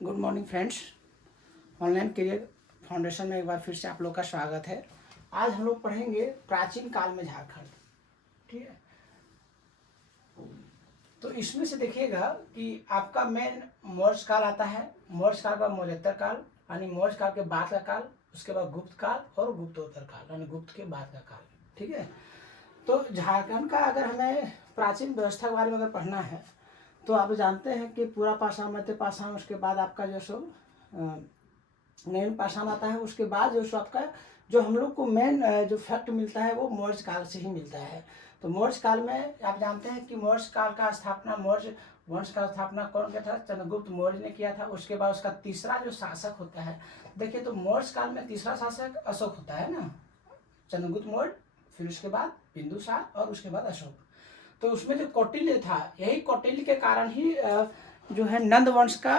Good morning friends. Online career foundation में एक बार फिर से आप लोग का स्वागत है। आज हम लोग पढ़ेंगे प्राचीन काल में झारखंड। ठीक है, तो इसमें से देखिएगा कि आपका मेन मौर्य काल आता है। मौर्य काल का मौर्योत्तर काल यानी मौर्य काल के बाद का काल, उसके बाद गुप्त काल और गुप्तोत्तर काल यानी गुप्त के बाद का काल। ठीक है, तो झारखंड का अगर हमें प्राचीन व्यवस्था के बारे में अगर पढ़ना है तो आप जानते हैं कि पूरा पाषाण, मध्य पाषाण, उसके बाद आपका जो सो नवीन पाषाण आता है। उसके बाद जो सो आपका जो हम लोग को मेन जो फैक्ट मिलता है वो मौर्य काल से ही मिलता है। तो मौर्य काल में आप जानते हैं कि मौर्य काल का स्थापना, मौर्य वंश का स्थापना कौन किया था? चंद्रगुप्त मौर्य ने किया था। उसके बाद उसका तीसरा जो शासक होता है, देखिए तो मौर्य काल में तीसरा शासक अशोक होता है ना, चंद्रगुप्त मौर्य, फिर उसके बाद बिंदुसार और उसके बाद अशोक। तो उसमें जो कौटिल्य था, यही कौटिल्य के कारण ही जो है नंद वंश का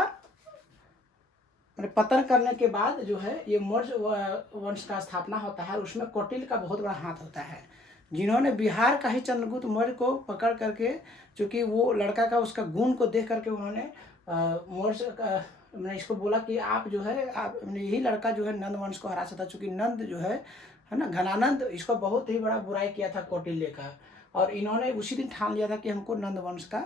पतन करने के बाद जो है ये मौर्य वंश का स्थापना होता है। उसमें कौटिल्य का बहुत बड़ा हाथ होता है, जिन्होंने बिहार का ही चंद्रगुप्त मौर्य को पकड़ करके, चूँकि वो लड़का का उसका गुण को देख करके उन्होंने मौर्य मैंने इसको बोला कि आप जो है आप यही लड़का जो है नंद वंश को हरा सकता, चूँकि नंद जो है ना, घनानंद, इसको बहुत ही बड़ा बुराई किया था कौटिल्य का। और इन्होंने उसी दिन ठान लिया था कि हमको नंद वंश का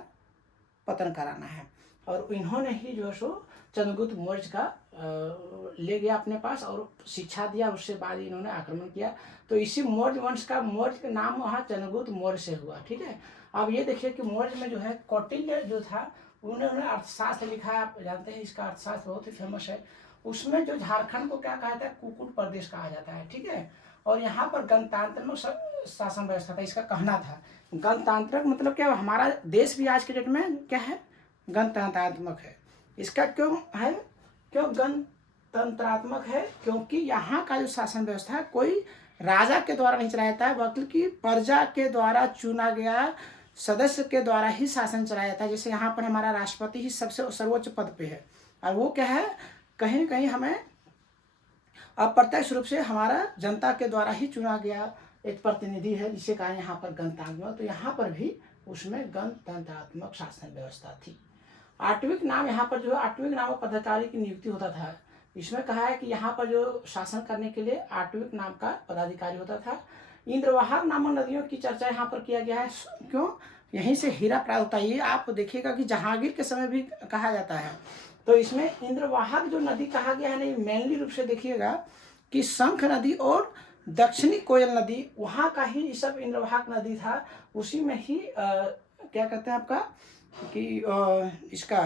पतन कराना है। और इन्होंने ही जो है सो चंद्रगुप्त मौर्य का ले गया अपने पास और शिक्षा दिया। उससे बाद इन्होंने आक्रमण किया। तो इसी मौर्य वंश का, मौर्य का नाम वहाँ चंद्रगुप्त मौर्य से हुआ। ठीक है, अब ये देखिए कि मौर्य में जो है कौटिल्य जो था उन्होंने अर्थशास्त्र लिखा है। आप जानते हैं इसका अर्थशास्त्र बहुत ही फेमस है। उसमें जो झारखंड को क्या कहा जाता है? कुकुट प्रदेश कहा जाता है। ठीक है, और यहाँ पर गणतांत्रिक शासन व्यवस्था था, इसका कहना था। गणतांत्रिक मतलब क्या? हमारा देश भी आज के डेट में क्या है? गणतंत्रात्मक है। इसका क्यों है? क्यों गणतंत्रात्मक है? क्योंकि यहाँ का जो शासन व्यवस्था है कोई राजा के द्वारा नहीं चलाया जाता है, बल्कि प्रजा के द्वारा चुना गया सदस्य के द्वारा ही शासन चलाया जाता है। जैसे यहाँ पर हमारा राष्ट्रपति ही सबसे सर्वोच्च पद पे है, और वो क्या है, कहीं न कहीं हमें अप्रत्यक्ष रूप से हमारा जनता के द्वारा ही चुना गया एक प्रतिनिधि है, जिसे कहा यहाँ पर गणतंत्रात्मक। तो यहाँ पर भी उसमें गणतंत्रात्मक शासन व्यवस्था थी। आठविक नाम, यहाँ पर जो आठविक नामक पदाधिकारी की नियुक्ति होता था। इसमें कहा है कि यहाँ पर जो शासन करने के लिए आठविक नाम का पदाधिकारी होता था। इंद्रवाहक नामक नदियों की चर्चा यहाँ पर किया गया है। क्यों? यहीं से हीरा प्राप्त होता है। ये आप देखिएगा कि जहांगीर के समय भी कहा जाता है। तो इसमें इंद्रवाहक जो नदी कहा गया है, नहीं मेनली रूप से देखिएगा कि शंख नदी और दक्षिणी कोयल नदी, वहाँ का ही सब इंद्रवाहक नदी था। उसी में ही क्या कहते हैं आपका कि इसका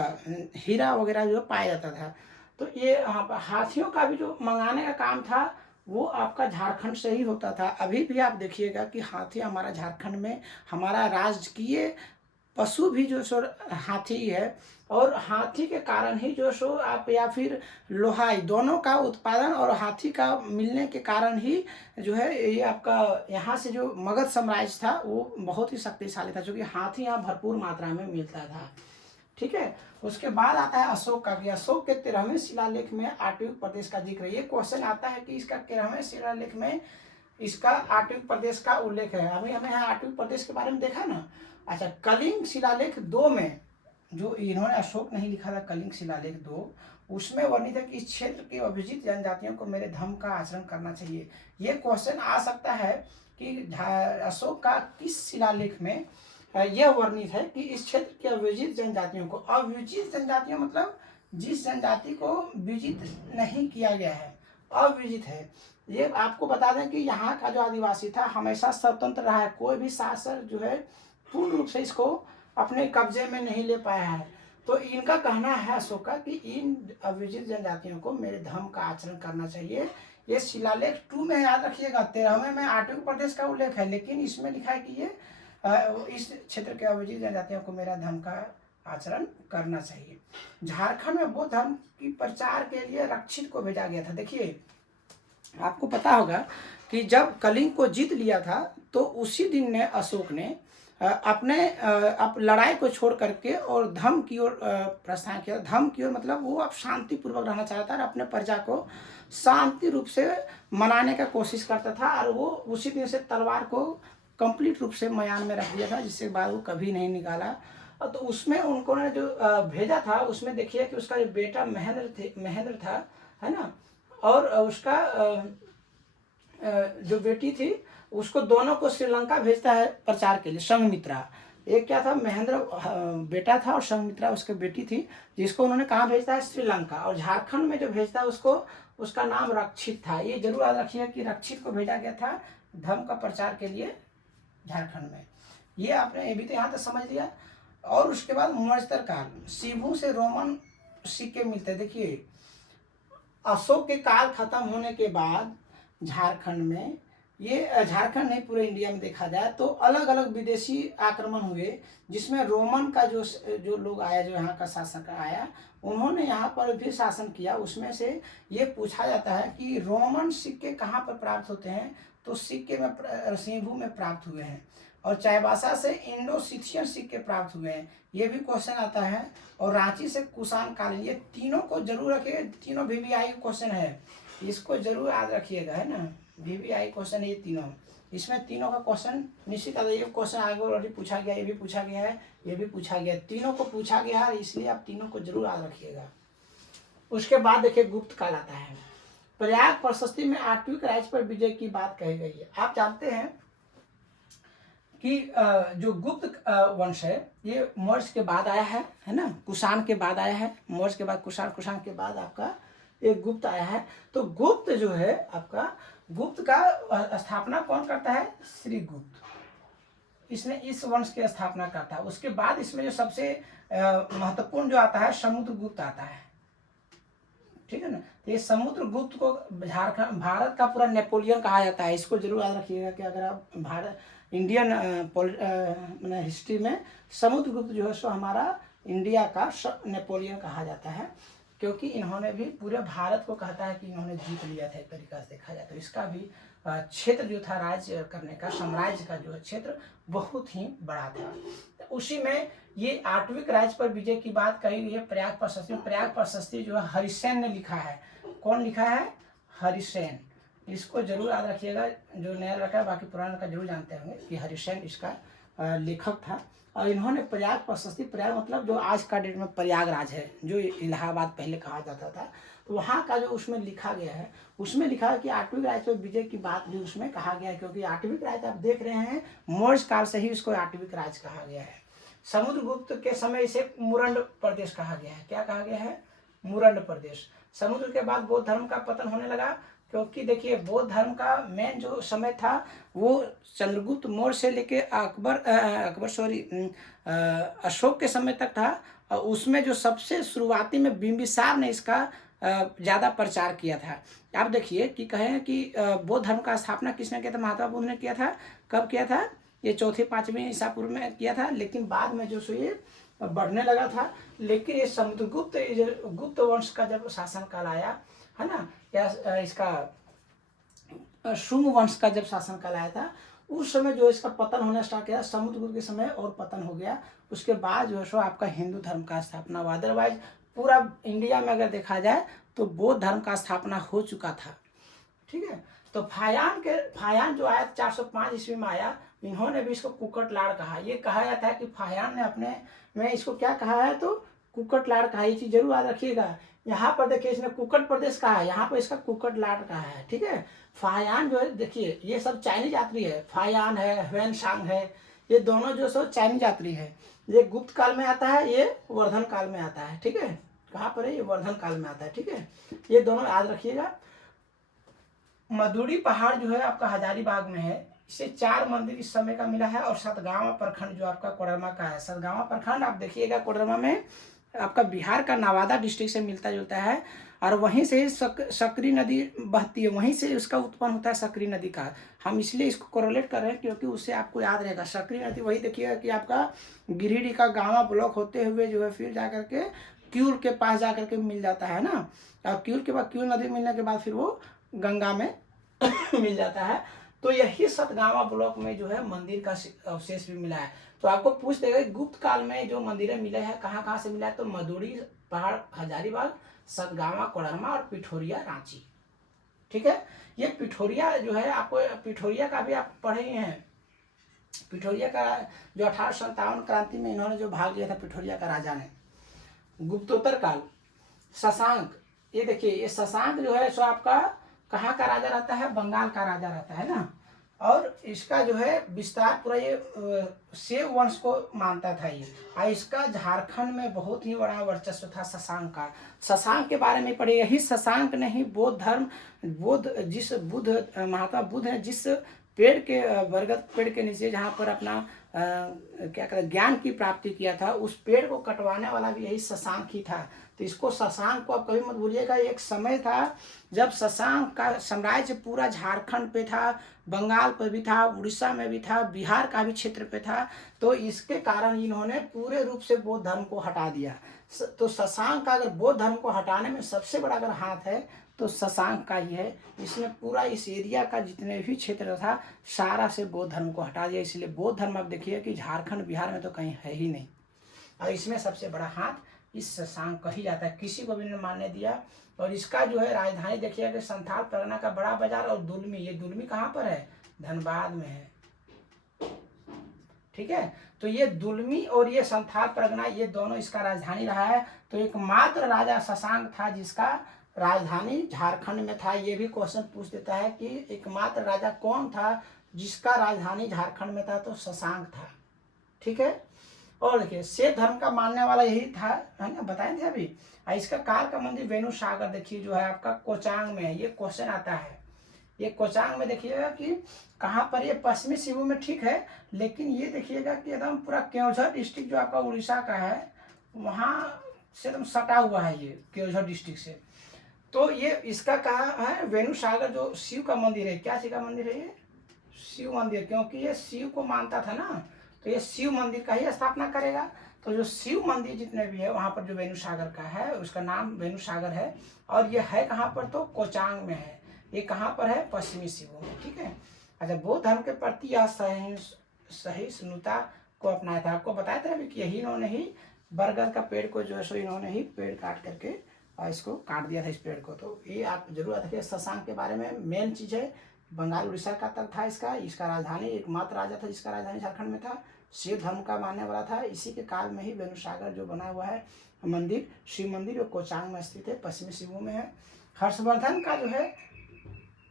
हीरा वगैरह जो पाया जाता था। तो ये हाथियों का भी जो मंगाने का काम था वो आपका झारखंड से ही होता था। अभी भी आप देखिएगा कि हाथी हमारा झारखंड में, हमारा राजकीय पशु भी जो सो हाथी है। और हाथी के कारण ही जो सो आप या फिर लोहाई दोनों का उत्पादन और हाथी का मिलने के कारण ही जो है ये आपका यहाँ से जो मगध साम्राज्य था वो बहुत ही शक्तिशाली था, क्योंकि हाथी यहाँ भरपूर मात्रा में मिलता था। ठीक है, उसके बाद आता है अशोक का। कि अशोक के 13वें शिलालेख में आटविक प्रदेश का जिक्र है। ये क्वेश्चन आता है कि इसका 13वें शिलालेख में इसका आटविक प्रदेश का उल्लेख है। अभी हमें यहाँ आटविक प्रदेश के बारे में देखा ना। अच्छा, कलिंग शिलालेख 2 में जो इन्होंने अशोक नहीं लिखा था, कलिंग शिलालेख 2, उसमें वर्णित है कि इस क्षेत्र की अभिजित जनजातियों को मेरे धर्म का आचरण करना चाहिए। ये क्वेश्चन आ सकता है कि अशोक का किस शिलालेख में यह वर्णित है कि इस क्षेत्र की अविजित जनजातियों को, अविजित जनजातियों मतलब जिस जनजाति को विजित नहीं किया गया है, अविजित है। ये आपको बता दें कि यहाँ का जो आदिवासी था हमेशा स्वतंत्र रहा है। कोई भी शासक जो है पूर्ण रूप से इसको अपने कब्जे में नहीं ले पाया है। तो इनका कहना है अशोक का कि इन अविजित जनजातियों को मेरे धर्म का आचरण करना चाहिए। ये शिलालेख 2 में याद रखिएगा। 13वें में आटविक प्रदेश का उल्लेख है, लेकिन इसमें लिखा है कि ये इस क्षेत्र के अविजित जनजातियों को मेरा धर्म का आचरण करना चाहिए। झारखंड में बौद्ध धर्म की प्रचार के लिए रक्षित को भेजा गया था। देखिए आपको पता होगा कि जब कलिंग को जीत लिया था तो उसी दिन ने अशोक ने अपने लड़ाई को छोड़ करके और धर्म की ओर प्रस्थान किया। धर्म की ओर मतलब वो अब शांतिपूर्वक रहना चाहता था और अपने प्रजा को शांति रूप से मनाने का कोशिश करता था। और वो उसी दिन से तलवार को कंप्लीट रूप से मयान में रख दिया था, जिसके बाद वो कभी नहीं निकाला। और तो उसमें उनको ने जो भेजा था, उसमें देखिए कि उसका जो बेटा महेंद्र था, है ना, और उसका जो बेटी थी, उसको दोनों को श्रीलंका भेजता है प्रचार के लिए, संघमित्रा। एक क्या था, महेंद्र बेटा था और संघमित्रा उसकी बेटी थी, जिसको उन्होंने कहाँ भेजता है, श्रीलंका। और झारखंड में जो भेजता है उसको, उसका नाम रक्षित था। ये जरूर याद रखिए कि रक्षित को भेजा गया था धर्म का प्रचार के लिए झारखंड में। ये आपने अभी तो यहाँ तक समझ लिया। और उसके बाद मौर्य काल, सिंभू से रोमन सिक्के मिलते हैं। देखिए अशोक के काल खत्म होने के बाद झारखंड में, ये झारखंड नहीं पूरे इंडिया में देखा जाए तो अलग अलग विदेशी आक्रमण हुए, जिसमें रोमन का जो लोग आया, जो यहाँ का शासक आया, उन्होंने यहाँ पर भी शासन किया। उसमें से ये पूछा जाता है कि रोमन सिक्के कहाँ पर प्राप्त होते हैं, तो सिक्के में सिंभू में प्राप्त हुए हैं। और चाईबासा से इंडो सिथियन सिक्के प्राप्त हुए हैं, ये भी क्वेश्चन आता है। और रांची से कुषाण कालीन, ये तीनों को जरूर रखिए, तीनों VVI क्वेश्चन है, इसको जरूर याद रखिएगा, है ना। VVI क्वेश्चन ये तीनों, इसमें तीनों का क्वेश्चन निश्चित आता है। ये क्वेश्चन आगे ऑलरेडी पूछा गया, ये भी पूछा गया है, ये भी पूछा गया, तीनों को पूछा गया है, इसलिए आप तीनों को जरूर याद रखिएगा। उसके बाद देखिए गुप्त काल आता है। प्रयाग प्रशस्ति में आठवीं राज्य पर विजय की बात कही गई है। आप जानते हैं कि जो गुप्त वंश है, ये मौर्य के बाद आया है ना, कुषाण के बाद आया है, मौर्य के बाद कुषाण, कुषाण के बाद आपका एक गुप्त आया है। तो गुप्त जो है आपका, गुप्त का स्थापना कौन करता है, श्री गुप्त, इसने इस वंश की स्थापना करता है। उसके बाद इसमें जो सबसे महत्वपूर्ण जो आता है, समुद्रगुप्त आता है, ठीक है ना। तो ये समुद्रगुप्त को झारखंड, भारत का पूरा नेपोलियन कहा जाता है। इसको जरूर याद रखिएगा कि अगर आप भारत इंडियन मैंने हिस्ट्री में समुद्रगुप्त जो है सो हमारा इंडिया का नेपोलियन कहा जाता है, क्योंकि इन्होंने भी पूरे भारत को कहता है कि इन्होंने जीत लिया था एक तरीका से देखा जाए तो। इसका भी क्षेत्र जो था राज्य करने का, साम्राज्य का जो है क्षेत्र बहुत ही बड़ा था। तो उसी में ये आठवीं राज्य पर विजय की बात कही गई है प्रयाग प्रशस्ति में। प्रयाग प्रशस्ति जो है हरिसेन ने लिखा है। कौन लिखा है, हरिसेन। इसको जरूर याद रखिएगा, जो नया रखा है, बाकी पुराना का जरूर जानते होंगे कि हरिसेन इसका लेखक था। और इन्होंने प्रयाग प्रशस्ति, प्रयाग मतलब जो आज का डेट में प्रयागराज है, जो इलाहाबाद पहले कहा जाता था, तो वहाँ का जो उसमें लिखा गया है, उसमें लिखा है कि आठवीं राज्य पर विजय की बात भी उसमें कहा गया है। क्योंकि आठवीं राज्य आप देख रहे हैं, मौर्य काल से ही इसको आठवीं राज्य कहा गया है। समुद्रगुप्त के समय इसे मुरंड प्रदेश कहा गया है। क्या कहा गया है, मुरंड प्रदेश। समुद्र के बाद बौद्ध धर्म का पतन होने लगा, क्योंकि देखिए बौद्ध धर्म का मेन जो समय था वो चंद्रगुप्त मौर्य से लेके अशोक के समय तक था। और उसमें जो सबसे शुरुआती में बिंबिसार ने इसका ज़्यादा प्रचार किया था। आप देखिए कि कहें कि बौद्ध धर्म का स्थापना किसने किया था, महात्मा बुद्ध ने किया था। कब किया था, ये चौथी पाँचवीं ईसा पूर्व में किया था, लेकिन बाद में जो सो ये बढ़ने लगा था। लेकिन ये समुद्रगुप्त, गुप्त वंश का जब शासनकाल आया है ना, या इसका शुंग वंश का जब शासनकाल आया था, उस समय जो इसका पतन होना स्टार्ट किया, समुद्रगुप्त के समय और पतन हो गया। उसके बाद जो है सो आपका हिंदू धर्म का स्थापना हुआ। अदरवाइज पूरा इंडिया में अगर देखा जाए तो बौद्ध धर्म का स्थापना हो चुका था, ठीक है। तो फायान जो आया 405 ईस्वी में आया, इन्होंने भी इसको कुकट लाड़ कहा। ये कहा जाता है कि फायान ने अपने में इसको क्या कहा है, तो कुकट लाड़ कहा। ये चीज़ जरूर याद रखिएगा। यहाँ पर देखिए इसने कुकट प्रदेश कहा है, यहाँ पर इसका कुकट लाड़ कहा है, ठीक है। फायान जो है, देखिए ये सब चाइनीज यात्री है, फायान है, ह्वेनसांग है, ये दोनों जो सो चाइनीज यात्री है। ये गुप्त काल में आता है, ये वर्धन काल में आता है, ठीक है। कहाँ पर है, ये वर्धन काल में आता है, ठीक है। ये दोनों याद रखिएगा। मधुड़ी पहाड़ जो है आपका हजारीबाग में है। इसे 4 मंदिर इस समय का मिला है। और सतगावा प्रखंड जो आपका कोडरमा का है, सतगावा प्रखंड आप देखिएगा कोडरमा में आपका बिहार का नवादा डिस्ट्रिक्ट से मिलता जुलता है। और वहीं से सकरी नदी बहती है, वहीं से उसका उत्पन्न होता है सकरी नदी का। हम इसलिए इसको कोरिलेट कर रहे हैं क्योंकि उससे आपको याद रहेगा। सकरी नदी वही देखिएगा कि आपका गिरिडीह का गांवा ब्लॉक होते हुए जो है फिर जा करके क्यूल के पास जा करके मिल जाता है ना। और क्यूल के बाद, क्यूल नदी मिलने के बाद फिर वो गंगा में मिल जाता है। तो यही सतगावा ब्लॉक में जो है मंदिर का अवशेष भी मिला है। तो आपको पूछ देगा गुप्त काल में जो मंदिरें मिले हैं कहाँ कहाँ से मिला है, तो मधुड़ी पहाड़ हजारीबाग, सतगावा कोडरमा और पिठोरिया रांची, ठीक है। ये पिठोरिया जो है, आपको पिठोरिया का भी आप पढ़े हैं पिठोरिया का जो 1857 क्रांति में इन्होंने जो भाग लिया था पिठोरिया का राजा ने। गुप्तोत्तर काल, शशांक, ये देखिए ये शशांक जो है सो आपका कहाँ का राजा रहता है, बंगाल का राजा रहता है ना। और इसका जो है विस्तार पूरा ये सेव वंश को मानता था ये, और इसका झारखंड में बहुत ही बड़ा वर्चस्व था शशांक का। शशांक के बारे में पढ़े, यही शशांक ने ही बौद्ध धर्म, महात्मा बुद्ध है जिस पेड़ के बरगद पेड़ के नीचे जहाँ पर अपना क्या कहते हैं ज्ञान की प्राप्ति किया था, उस पेड़ को कटवाने वाला भी यही शशांक ही था। तो इसको शशांक को आप कभी मत भूलिएगा। एक समय था जब शशांक का साम्राज्य पूरा झारखंड पे था, बंगाल पर भी था, उड़ीसा में भी था, बिहार का भी क्षेत्र पे था। तो इसके कारण इन्होंने पूरे रूप से बौद्ध धर्म को हटा दिया। तो शशांक का अगर बौद्ध धर्म को हटाने में सबसे बड़ा अगर हाथ है तो शशांक का ही है। इसने पूरा इस एरिया का जितने भी क्षेत्र था सारा से बौद्ध धर्म को हटा दिया। इसलिए बौद्ध धर्म आप देखिए कि झारखंड बिहार में तो कहीं है ही नहीं, और इसमें सबसे बड़ा हाथ इस शशांक का ही जाता है, किसी को भी नहीं मानने दिया। और इसका जो है राजधानी देखिए कि संथाल परगना का बड़ा बाजार और दुलमी, ये दुलमी कहाँ पर है, धनबाद में है, ठीक है। तो ये दुलमी और ये संथाल परगना ये दोनों इसका राजधानी रहा है। तो एकमात्र राजा शशांक था जिसका राजधानी झारखंड में था। ये भी क्वेश्चन पूछ देता है कि एकमात्र राजा कौन था जिसका राजधानी झारखंड में था, तो शशांक था, ठीक है। और देखिए शैव धर्म का मानने वाला यही था, है ना, बताए थे अभी। इसका काल का मंदिर वेणु सागर देखिए जो है आपका कोचांग में है। ये क्वेश्चन आता है, ये कोचांग में देखिएगा कि कहाँ पर, ये पश्चिमी सिंहभूम में ठीक है, लेकिन ये देखिएगा कि एकदम पूरा केवझर डिस्ट्रिक्ट जो आपका उड़ीसा का है वहाँ से एकदम सटा हुआ है ये केवझर डिस्ट्रिक्ट से। तो ये इसका कहा है वेणु सागर जो शिव का मंदिर है। क्या शिव का मंदिर है, ये शिव मंदिर, क्योंकि ये शिव को मानता था ना, तो ये शिव मंदिर का ही स्थापना करेगा। तो जो शिव मंदिर जितने भी है वहाँ पर जो वेणु सागर का है उसका नाम वेणु सागर है। और ये है कहाँ पर, तो कोचांग में है। ये कहाँ पर है, पश्चिमी सिंहभूम में, ठीक है। अच्छा, बौद्ध धर्म के प्रति यह सहिष्णुता को अपनाया था। आपको बताया था अभी कि यही इन्होंने ही बरगद का पेड़ को जो है सो इन्होंने ही पेड़ काट करके और इसको काट दिया था इस पेड़ को। तो ये आप जरूर रखिए। शशांक के बारे में मेन चीज़ है, बंगाल उड़ीसा का तक था इसका राजधानी, एकमात्र राजा था जिसका राजधानी झारखंड में था, शिव धर्म का मानने वाला था। इसी के काल में ही वेणु सागर जो बना हुआ है मंदिर, शिव मंदिर, वो कोचांग में स्थित है, पश्चिमी सिंहभूम में है। हर्षवर्धन का जो है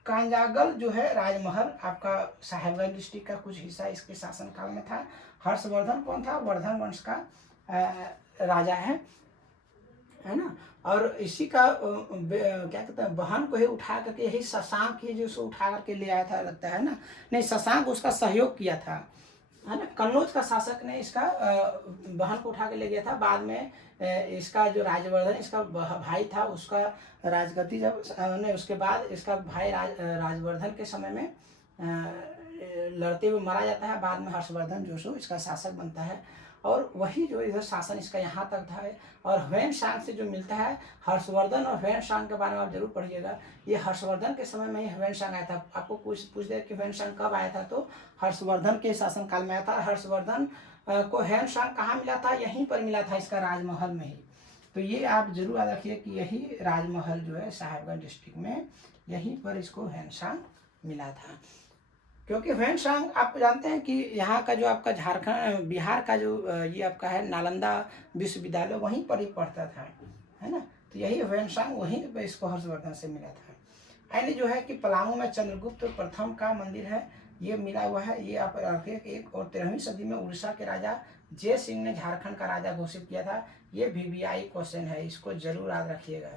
कांजागल जो है राजमहल आपका साहेबगंज डिस्ट्रिक्ट का कुछ हिस्सा इसके शासन काल में था। हर्षवर्धन कौन था, वर्धन वंश का राजा है ना। और इसी का क्या कहते हैं बहन को ही उठा करके यही शशांक ही जो उठा करके ले आया था लगता है ना, नहीं शशांक उसका सहयोग किया था, है ना। कन्नौज का शासक ने इसका बहन को उठा के ले गया था। बाद में इसका जो राजवर्धन इसका भाई था उसका राजगद्दी जब ने उसके बाद इसका भाई राजवर्धन के समय में लड़ते हुए मारा जाता है। बाद में हर्षवर्धन जो सो इसका शासक बनता है, और वही जो इधर शासन इसका यहाँ तक था। और ह्वेन-सांग से जो मिलता है, हर्षवर्धन और ह्वेन-सांग के बारे में आप जरूर पढ़िएगा। ये हर्षवर्धन के समय में ही ह्वेन-सांग आया था। आपको पूछ दे कि ह्वेन-सांग कब आया था, तो हर्षवर्धन के शासन काल में आया था। हर्षवर्धन को ह्वेन-सांग कहाँ मिला था, यहीं पर मिला था, इसका राजमहल में ही। तो ये आप जरूर याद रखिए कि यही राजमहल जो है साहेबगंज डिस्ट्रिक्ट में, यहीं पर इसको ह्वेन-सांग मिला था। क्योंकि ह्वेन-सांग आप जानते हैं कि यहाँ का जो आपका झारखंड बिहार का जो ये आपका है नालंदा विश्वविद्यालय वहीं पर ही पढ़ता था, है ना। तो यही ह्वेन-सांग वहीं पर इसको हर्षवर्धन से मिला था। यानी जो है कि पलामू में चंद्रगुप्त प्रथम का मंदिर है, ये मिला हुआ है। ये आप रखिए एक और 13वीं सदी में उड़ीसा के राजा जय सिंह ने झारखंड का राजा घोषित किया था। ये VVI क्वेश्चन है, इसको जरूर याद रखिएगा,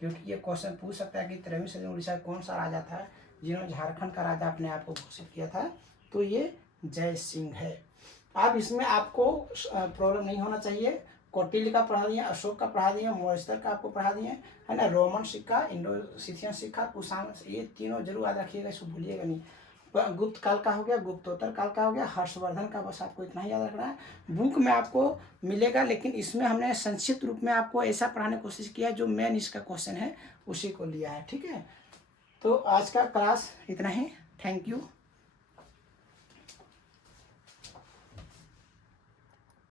क्योंकि ये क्वेश्चन पूछ सकता है कि 13वीं सदी में उड़ीसा कौन सा राजा था जिन्होंने झारखंड का राजा अपने आप को घोषित किया था, तो ये जय सिंह है। अब इसमें आपको प्रॉब्लम नहीं होना चाहिए। कौटिल्य का पढ़ा दिए, अशोक का पढ़ा दिए, मोरेस्टर का आपको पढ़ा दिए, है ना। रोमन सिक्का, इंडो सिथियन सिक्का, कुषाण, ये तीनों जरूर याद रखिएगा, इसको भूलिएगा नहीं। गुप्त काल का हो गया, गुप्तोत्तर काल का हो गया, हर्षवर्धन का, बस आपको इतना ही याद रखना है। बुक में आपको मिलेगा, लेकिन इसमें हमने संक्षिप्त रूप में आपको ऐसा पढ़ाने की कोशिश किया है जो मेन इसका क्वेश्चन है उसी को लिया है, ठीक है। तो आज का क्लास इतना ही। Thank you.